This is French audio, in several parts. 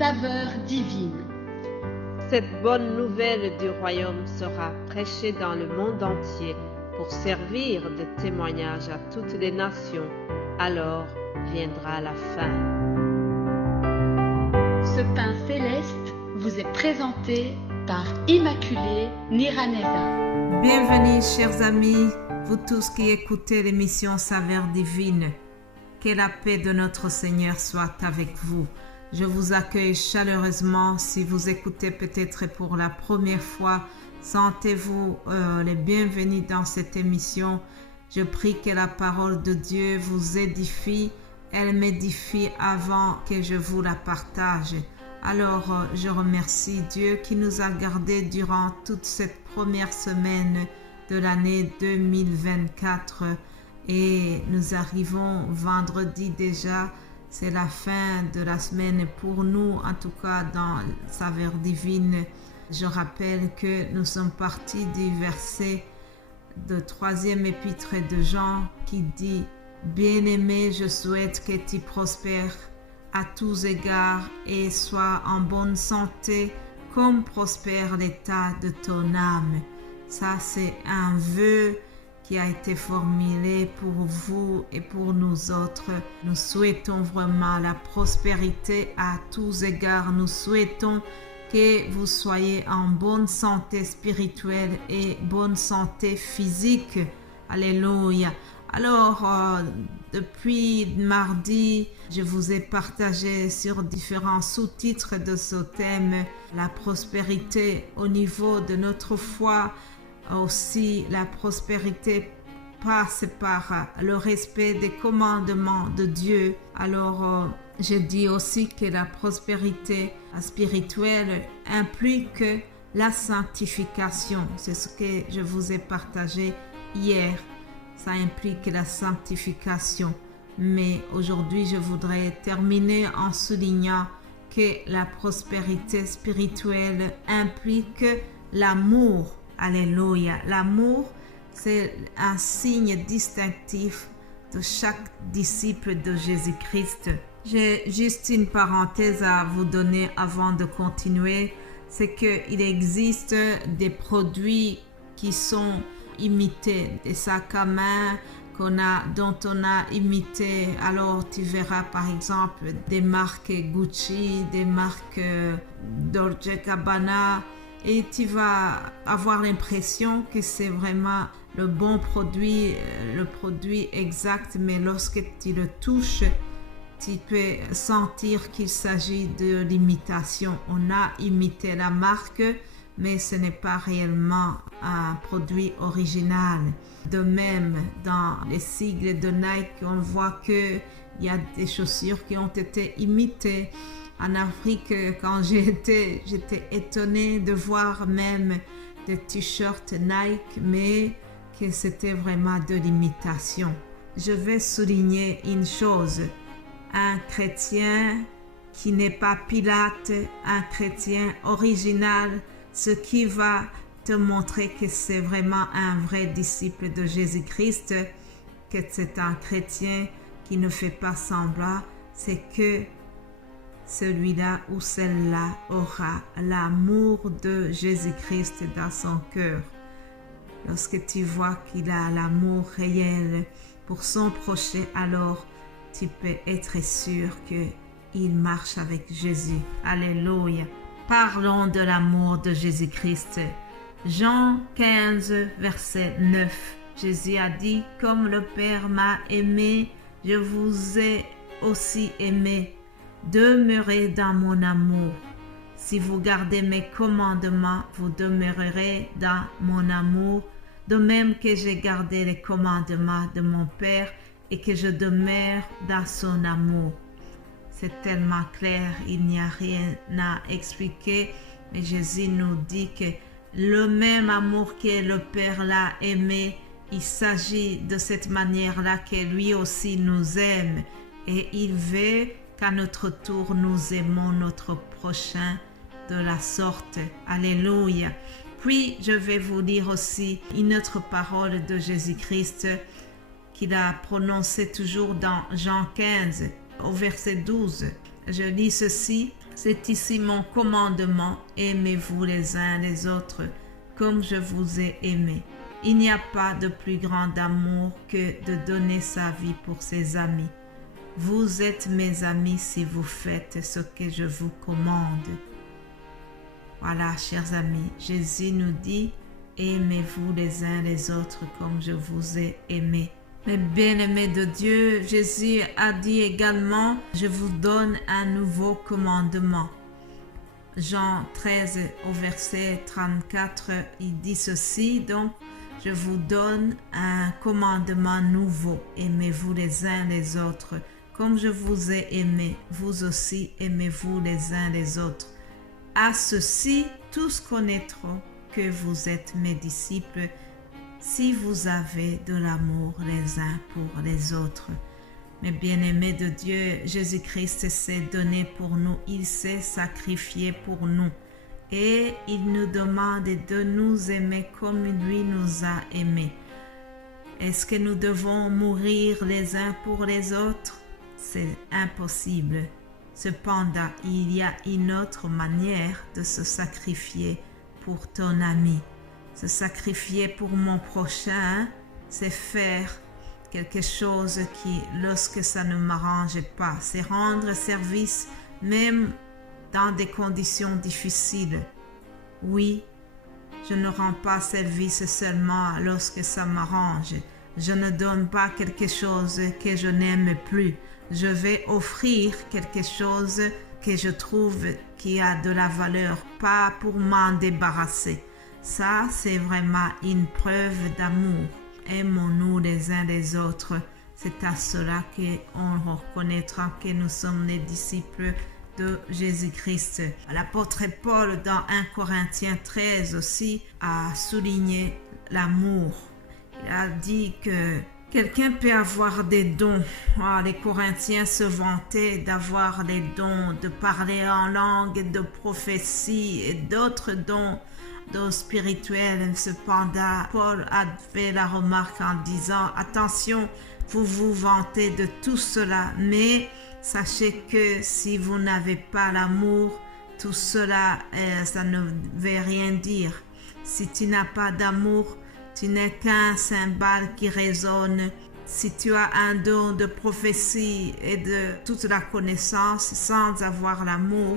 saveur divine. Cette bonne nouvelle du royaume sera prêchée dans le monde entier pour servir de témoignage à toutes les nations. Alors viendra la fin. Ce pain céleste vous est présenté par Immaculée Niraneza. Bienvenue chers amis, vous tous qui écoutez l'émission Saveur divine. Que la paix de notre Seigneur soit avec vous. Je vous accueille chaleureusement. Si vous écoutez peut-être pour la première fois, sentez-vous les bienvenus dans cette émission. Je prie que la parole de Dieu vous édifie. Elle m'édifie avant que je vous la partage. Alors, je remercie Dieu qui nous a gardés durant toute cette première semaine de l'année 2024. Et nous arrivons vendredi déjà. C'est la fin de la semaine pour nous, en tout cas dans Saveur divine. Je rappelle que nous sommes partis du verset de 3e épître de Jean qui dit « Bien-aimé, je souhaite que tu prospères à tous égards et sois en bonne santé comme prospère l'état de ton âme. » Ça, c'est un vœu qui a été formulé pour vous et pour nous autres. Nous souhaitons vraiment la prospérité à tous égards. Nous souhaitons que vous soyez en bonne santé spirituelle et bonne santé physique. Alléluia. Alors, depuis mardi, je vous ai partagé sur différents sous-titres de ce thème, la prospérité au niveau de notre foi. Aussi, la prospérité passe par le respect des commandements de Dieu. Alors, je dis aussi que la prospérité spirituelle implique la sanctification. C'est ce que je vous ai partagé hier. Ça implique la sanctification. Mais aujourd'hui, je voudrais terminer en soulignant que la prospérité spirituelle implique l'amour. Alléluia. L'amour, c'est un signe distinctif de chaque disciple de Jésus-Christ. J'ai juste une parenthèse à vous donner avant de continuer. C'est qu'il existe des produits qui sont imités, des sacs à main dont on a imité. Alors tu verras par exemple des marques Gucci, des marques Dolce & Gabbana. Et tu vas avoir l'impression que c'est vraiment le bon produit, le produit exact, mais lorsque tu le touches, tu peux sentir qu'il s'agit de l'imitation. On a imité la marque, mais ce n'est pas réellement un produit original. De même, dans les sigles de Nike, on voit qu'il y a des chaussures qui ont été imitées. En Afrique, quand j'étais étonnée de voir même des t-shirts Nike, mais que c'était vraiment de l'imitation. Je vais souligner une chose. Un chrétien qui n'est pas Pilate, un chrétien original, ce qui va te montrer que c'est vraiment un vrai disciple de Jésus-Christ, que c'est un chrétien qui ne fait pas semblant, c'est que celui-là ou celle-là aura l'amour de Jésus-Christ dans son cœur. Lorsque tu vois qu'il a l'amour réel pour son prochain, alors tu peux être sûr qu'il marche avec Jésus. Alléluia. Parlons de l'amour de Jésus-Christ. Jean 15, verset 9. Jésus a dit, « Comme le Père m'a aimé, je vous ai aussi aimé. Demeurez dans mon amour. Si vous gardez mes commandements, vous demeurerez dans mon amour, de même que j'ai gardé les commandements de mon Père et que je demeure dans son amour. » C'est tellement clair, il n'y a rien à expliquer, mais Jésus nous dit que le même amour que le Père l'a aimé, il s'agit de cette manière-là que lui aussi nous aime et il veut qu'à notre tour, nous aimons notre prochain de la sorte. Alléluia. Puis, je vais vous lire aussi une autre parole de Jésus-Christ qu'il a prononcée toujours dans Jean 15, au verset 12. Je lis ceci. « C'est ici mon commandement, aimez-vous les uns les autres comme je vous ai aimé. Il n'y a pas de plus grand amour que de donner sa vie pour ses amis. Vous êtes mes amis si vous faites ce que je vous commande. Voilà, chers amis, Jésus nous dit, aimez-vous les uns les autres comme je vous ai aimé. Mais bien-aimés de Dieu, Jésus a dit également, je vous donne un nouveau commandement. Jean 13 au verset 34, il dit ceci, donc, je vous donne un commandement nouveau, aimez-vous les uns les autres. Comme je vous ai aimé, vous aussi aimez-vous les uns les autres. À ceci, tous connaîtront que vous êtes mes disciples, si vous avez de l'amour les uns pour les autres. Mais bien-aimés de Dieu, Jésus-Christ s'est donné pour nous, il s'est sacrifié pour nous. Et il nous demande de nous aimer comme lui nous a aimés. Est-ce que nous devons mourir les uns pour les autres? C'est impossible. Cependant, il y a une autre manière de se sacrifier pour ton ami. Se sacrifier pour mon prochain, c'est faire quelque chose qui, lorsque ça ne m'arrange pas, c'est rendre service même dans des conditions difficiles. Oui, je ne rends pas service seulement lorsque ça m'arrange. Je ne donne pas quelque chose que je n'aime plus. Je vais offrir quelque chose que je trouve qui a de la valeur, pas pour m'en débarrasser. Ça, c'est vraiment une preuve d'amour. Aimons-nous les uns les autres. C'est à cela qu'on reconnaîtra que nous sommes les disciples de Jésus-Christ. L'apôtre Paul, dans 1 Corinthiens 13 aussi, a souligné l'amour. Il a dit que quelqu'un peut avoir des dons. Les Corinthiens se vantaient d'avoir les dons, de parler en langue, de prophétie et d'autres dons spirituels. Cependant, Paul a fait la remarque en disant, attention, vous vous vantez de tout cela, mais sachez que si vous n'avez pas l'amour, tout cela, ça ne veut rien dire. Si tu n'as pas d'amour, tu n'es qu'un cymbale qui résonne. Si tu as un don de prophétie et de toute la connaissance sans avoir l'amour,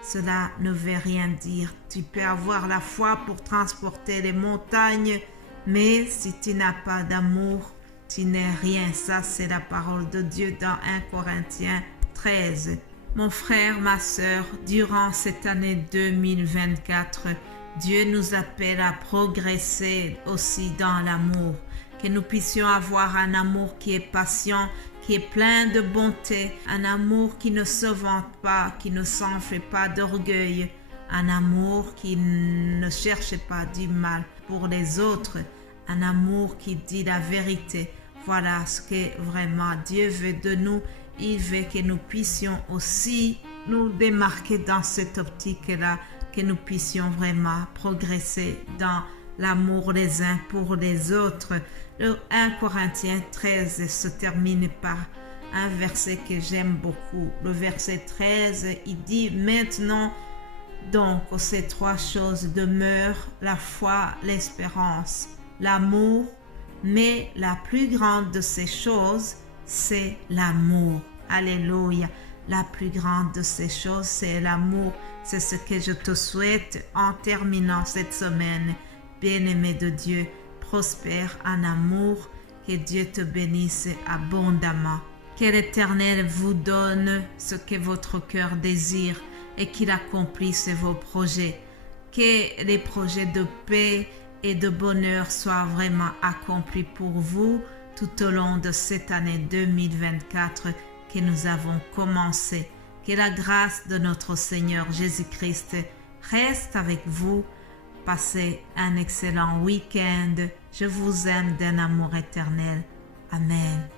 cela ne veut rien dire. Tu peux avoir la foi pour transporter les montagnes, mais si tu n'as pas d'amour, tu n'es rien. Ça, c'est la parole de Dieu dans 1 Corinthiens 13. Mon frère, ma sœur, durant cette année 2024, Dieu nous appelle à progresser aussi dans l'amour, que nous puissions avoir un amour qui est patient, qui est plein de bonté, un amour qui ne se vante pas, qui ne s'enfle pas d'orgueil, un amour qui ne cherche pas du mal pour les autres, un amour qui dit la vérité. Voilà ce que vraiment Dieu veut de nous. Il veut que nous puissions aussi nous démarquer dans cette optique-là, que nous puissions vraiment progresser dans l'amour les uns pour les autres. Le 1 Corinthiens 13 se termine par un verset que j'aime beaucoup. Le verset 13, il dit « Maintenant, donc, ces trois choses demeurent, la foi, l'espérance, l'amour, mais la plus grande de ces choses, c'est l'amour. » Alléluia. La plus grande de ces choses, c'est l'amour. C'est ce que je te souhaite en terminant cette semaine. Bien-aimé de Dieu, prospère en amour. Que Dieu te bénisse abondamment. Que l'Éternel vous donne ce que votre cœur désire et qu'il accomplisse vos projets. Que les projets de paix et de bonheur soient vraiment accomplis pour vous tout au long de cette année 2024 que nous avons commencé. Que la grâce de notre Seigneur Jésus-Christ reste avec vous. Passez un excellent week-end. Je vous aime d'un amour éternel. Amen.